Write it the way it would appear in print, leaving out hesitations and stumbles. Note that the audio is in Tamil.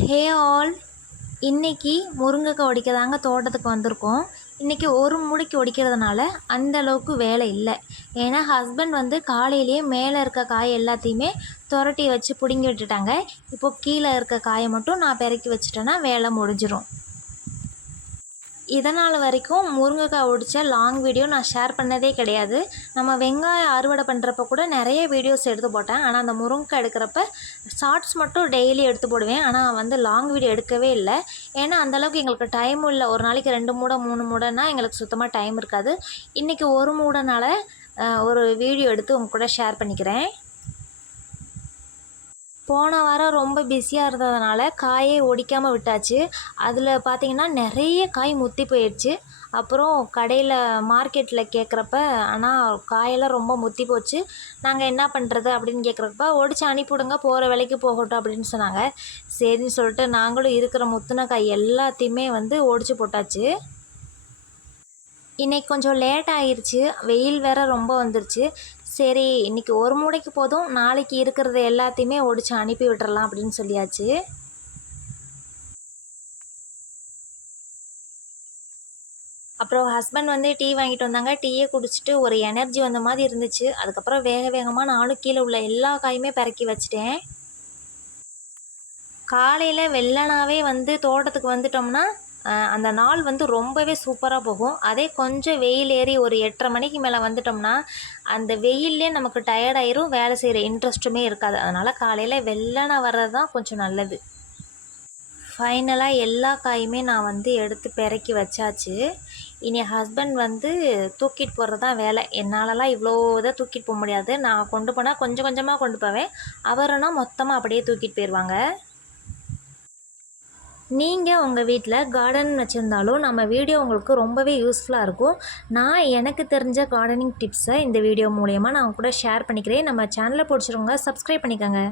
ஹே ஆல், இன்றைக்கி முருங்கைக்காய் ஒடிக்க தாங்க தோட்டத்துக்கு வந்திருக்கோம். இன்றைக்கி ஒரு மூடைக்கு ஒடிக்கிறதுனால அந்தளவுக்கு வேலை இல்லை. ஏன்னா ஹஸ்பண்ட் வந்து காலையிலேயே மேலே இருக்க காய் எல்லாத்தையுமே துரட்டி வச்சு பிடுங்கி விட்டுட்டாங்க. இப்போது கீழே இருக்க காயை மட்டும் நான் பெருக்கி வச்சுட்டேன்னா வேலை முடிஞ்சிடும். இதனால் வரைக்கும் முருங்கைக்காய் ஒடித்த லாங் வீடியோ நான் ஷேர் பண்ணதே கிடையாது. நம்ம வெங்காயம் அறுவடை பண்ணுறப்ப கூட நிறைய வீடியோஸ் எடுத்து போட்டேன். ஆனால் அந்த முருங்கைக்காய் எடுக்கிறப்ப ஷார்ட்ஸ் மட்டும் டெய்லி எடுத்து போடுவேன். ஆனால் வந்து லாங் வீடியோ எடுக்கவே இல்லை. ஏன்னா அந்தளவுக்கு எங்களுக்கு டைமும் இல்லை. ஒரு நாளைக்கு 2 மூடை 3 மூடைன்னா எங்களுக்கு சுத்தமாக டைம் இருக்காது. இன்றைக்கி ஒரு மூடைனால ஒரு வீடியோ எடுத்து உங்கள் கூட ஷேர் பண்ணிக்கிறேன். போன வாரம் ரொம்ப பிஸியாக இருந்ததுனால காயே ஒடிக்காமல் விட்டாச்சு. அதில் பார்த்திங்கன்னா நிறைய காய் முற்றி போயிடுச்சு. அப்புறம் கடையில் மார்க்கெட்டில் கேட்குறப்ப ஆனால் காயெல்லாம் ரொம்ப முற்றி போச்சு, நாங்கள் என்ன பண்ணுறது அப்படின்னு கேட்குறப்ப ஒடிச்சு அனுப்பிவிடுங்க, போகிற வேலைக்கு போகட்டும் அப்படின்னு சொன்னாங்க. சரின்னு சொல்லிட்டு நாங்களும் இருக்கிற முத்தின காய் எல்லாத்தையுமே வந்து ஒடிச்சு போட்டாச்சு. இன்றைக்கி கொஞ்சம் லேட் ஆகிருச்சு, வெயில் வேறு ரொம்ப வந்துருச்சு. சரி இன்றைக்கி ஒரு மூடைக்கு போதும், நாளைக்கு இருக்கிறத எல்லாத்தையுமே ஒடிச்சு அனுப்பி விட்டுறலாம் அப்படின்னு சொல்லியாச்சு. அப்புறம் ஹஸ்பண்ட் வந்து டீ வாங்கிட்டு வந்தாங்க. டீயை குடிச்சிட்டு ஒரு எனர்ஜி வந்த மாதிரி இருந்துச்சு. அதுக்கப்புறம் வேக வேகமாக நானும் கீழே உள்ள எல்லா காயுமே பறக்கி வச்சிட்டேன். காலையில் வெள்ளனாவே வந்து தோட்டத்துக்கு வந்துட்டோம்னா அந்த நாள் வந்து ரொம்பவே சூப்பராக போகும். அதே கொஞ்சம் வெயில் ஏறி ஒரு 8:30 மணிக்கு மேலே வந்துட்டோம்னா அந்த வெயிலே நமக்கு டயர்டாயிரும், வேலை செய்கிற இன்ட்ரெஸ்ட்டுமே இருக்காது. அதனால் காலையில் வெள்ளனா வர்றது தான் கொஞ்சம் நல்லது. ஃபைனலாக எல்லா காயுமே நான் வந்து எடுத்து பெருக்கி வச்சாச்சு. இனி ஹஸ்பண்ட் வந்து தூக்கிட்டு போகிறது தான் வேலை. என்னாலலாம் இவ்வளோ இதை தூக்கிட்டு போக முடியாது. நான் கொண்டு போனால் கொஞ்சம் கொஞ்சமாக கொண்டு போவேன். அவருன்னா மொத்தமாக அப்படியே தூக்கிட்டு போயிடுவாங்க. நீங்கள் உங்கள் வீட்டில் கார்டன் வச்சுருந்தாலும் நம்ம வீடியோ உங்களுக்கு ரொம்பவே யூஸ்ஃபுல்லாக இருக்கும். நான் எனக்கு தெரிஞ்ச கார்டனிங் டிப்ஸை இந்த வீடியோ மூலயமா நான் கூட ஷேர் பண்ணிக்கிறேன். நம்ம சேனலை பிடிச்சிருங்க, சப்ஸ்கிரைப் பண்ணிக்கோங்க.